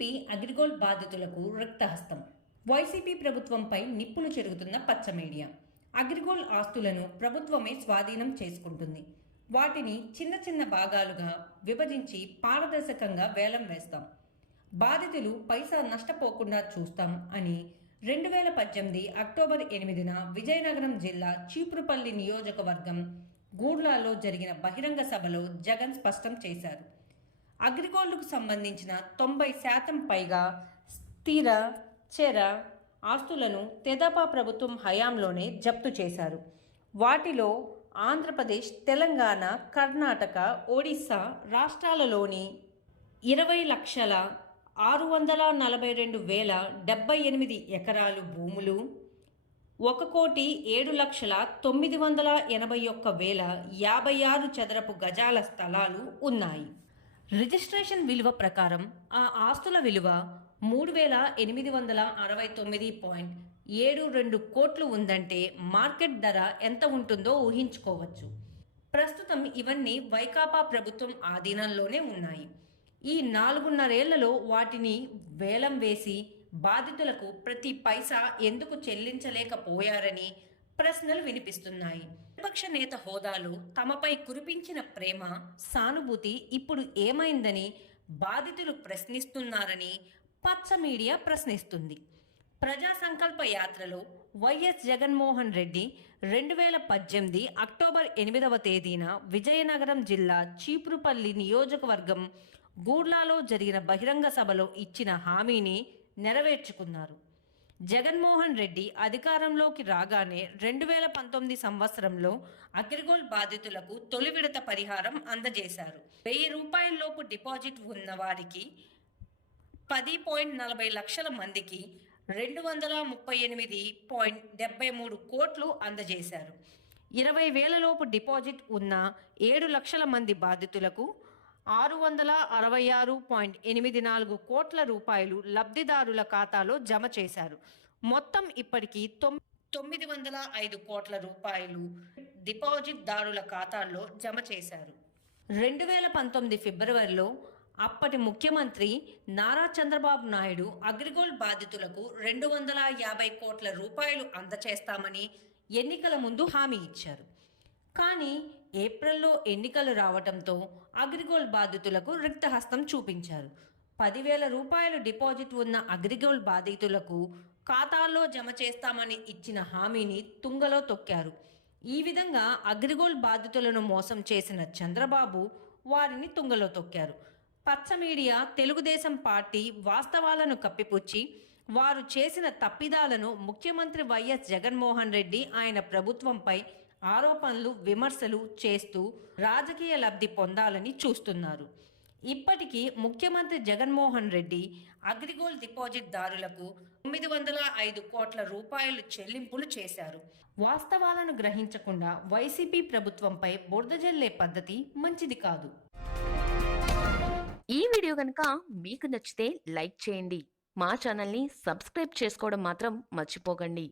TDP AgriGold బాధితులకు రక్తహస్తం. YCP ప్రభుత్వంపై నిప్పులు చెరుగుతున్న పచ్చ మీడియా. అగ్రిగోల్డ్ ఆస్తులను ప్రభుత్వమే స్వాధీనం చేసుకుంటుంది. వాటిని చిన్న చిన్న భాగాలుగా విభజించి పారదర్శకంగా వేలం వేస్తాం. బాధితులు పైసా నష్టపోకుండా చూస్తాం అని రెండు వేల పద్దెనిమిది అక్టోబర్ ఎనిమిదిన విజయనగరం జిల్లా చీపురుపల్లి నియోజకవర్గం గూడ్లాలో జరిగిన బహిరంగ సభలో జగన్ స్పష్టం చేశారు. అగ్రిగోల్డ్కు సంబంధించిన తొంభై శాతం పైగా స్థిర చెర ఆస్తులను తెదపా ప్రభుత్వం హయాంలోనే జప్తు చేశారు. వాటిలో ఆంధ్రప్రదేశ్ తెలంగాణ కర్ణాటక ఒడిశా రాష్ట్రాలలోని ఇరవై లక్షల ఆరు వందల నలభై రెండు వేల డెబ్బై ఎనిమిది ఎకరాలు భూములు ఒక కోటి ఏడు లక్షల తొమ్మిది వందల ఎనభై ఒక్క వేల యాభై ఆరు చదరపు గజాల స్థలాలు ఉన్నాయి. రిజిస్ట్రేషన్ విలువ ప్రకారం ఆ ఆస్తుల విలువ మూడు వేల ఎనిమిది వందల అరవై తొమ్మిది పాయింట్ ఏడు రెండు కోట్లు ఉందంటే మార్కెట్ ధర ఎంత ఉంటుందో ఊహించుకోవచ్చు. ప్రస్తుతం ఇవన్నీ వైకాపా ప్రభుత్వం ఆధీనంలోనే ఉన్నాయి. ఈ నాలుగున్నరేళ్ళలో వాటిని వేలం వేసి బాధితులకు ప్రతి పైసా ఎందుకు చెల్లించలేకపోయారని ప్రశ్నలు వినిపిస్తున్నాయి. విపక్ష నేత హోదాలో తమపై కురిపించిన ప్రేమ సానుభూతి ఇప్పుడు ఏమైందని బాధితులు ప్రశ్నిస్తున్నారని పచ్చ మీడియా ప్రశ్నిస్తుంది. ప్రజా సంకల్ప యాత్రలో వైఎస్ జగన్మోహన్ రెడ్డి రెండు వేల పద్దెనిమిది అక్టోబర్ ఎనిమిదవ తేదీన విజయనగరం జిల్లా చీపురుపల్లి నియోజకవర్గం గూడ్లాలో జరిగిన బహిరంగ సభలో ఇచ్చిన హామీని నెరవేర్చుకున్నారు. జగన్మోహన్ రెడ్డి అధికారంలోకి రాగానే రెండు వేల పంతొమ్మిది సంవత్సరంలో అగ్రిగోల్డ్ బాధితులకు తొలి విడత పరిహారం అందజేశారు. వెయ్యి రూపాయలలోపు డిపాజిట్ ఉన్న వారికి పది పాయింట్ నలభై లక్షల మందికి రెండు వందల ముప్పై ఎనిమిది పాయింట్ డెబ్బై మూడు కోట్లు అందజేశారు. ఇరవై వేలలోపు డిపాజిట్ ఉన్న ఏడు లక్షల మంది బాధితులకు ఆరు వందల అరవై ఆరు పాయింట్ ఎనిమిది నాలుగు కోట్ల రూపాయలు లబ్ధిదారుల ఖాతాలో జమ చేశారు. మొత్తం ఇప్పటికీ తొమ్ తొమ్మిది వందల ఐదు కోట్ల రూపాయలు డిపాజిట్ దారుల ఖాతాల్లో జమ చేశారు. రెండు వేల పంతొమ్మిది ఫిబ్రవరిలో అప్పటి ముఖ్యమంత్రి నారా చంద్రబాబు నాయుడు అగ్రిగోల్డ్ బాధితులకు రెండు వందల యాభై కోట్ల రూపాయలు అందచేస్తామని ఎన్నికల ముందు హామీ ఇచ్చారు. కానీ ఏప్రిల్లో ఎన్నికలు రావడంతో అగ్రిగోల్డ్ బాధితులకు రిక్తహస్తం చూపించారు. పదివేల రూపాయలు డిపాజిట్ ఉన్న అగ్రిగోల్డ్ బాధితులకు ఖాతాల్లో జమ చేస్తామని ఇచ్చిన హామీని తుంగలో తొక్కారు. ఈ విధంగా అగ్రిగోల్డ్ బాధితులను మోసం చేసిన చంద్రబాబు వారిని తుంగలో తొక్కారు. పచ్చ మీడియా తెలుగుదేశం పార్టీ వాస్తవాలను కప్పిపుచ్చి వారు చేసిన తప్పిదాలను ముఖ్యమంత్రి వైఎస్ జగన్మోహన్ రెడ్డి ఆయన ప్రభుత్వంపై ఆరోపణలు విమర్శలు చేస్తూ రాజకీయ లబ్ధి పొందాలని చూస్తున్నారు. ఇప్పటికీ ముఖ్యమంత్రి జగన్మోహన్ రెడ్డి అగ్రిగోల్డ్ డిపాజిట్ దారులకు తొమ్మిది వందల ఐదు కోట్ల రూపాయలు చెల్లింపులు చేశారు. వాస్తవాలను గ్రహించకుండా వైసీపీ ప్రభుత్వంపై బురద జల్లే పద్ధతి మంచిది కాదు. ఈ వీడియో కనుక మీకు నచ్చితే లైక్ చేయండి. మా ఛానల్ని సబ్స్క్రైబ్ చేసుకోవడం మాత్రం మర్చిపోకండి.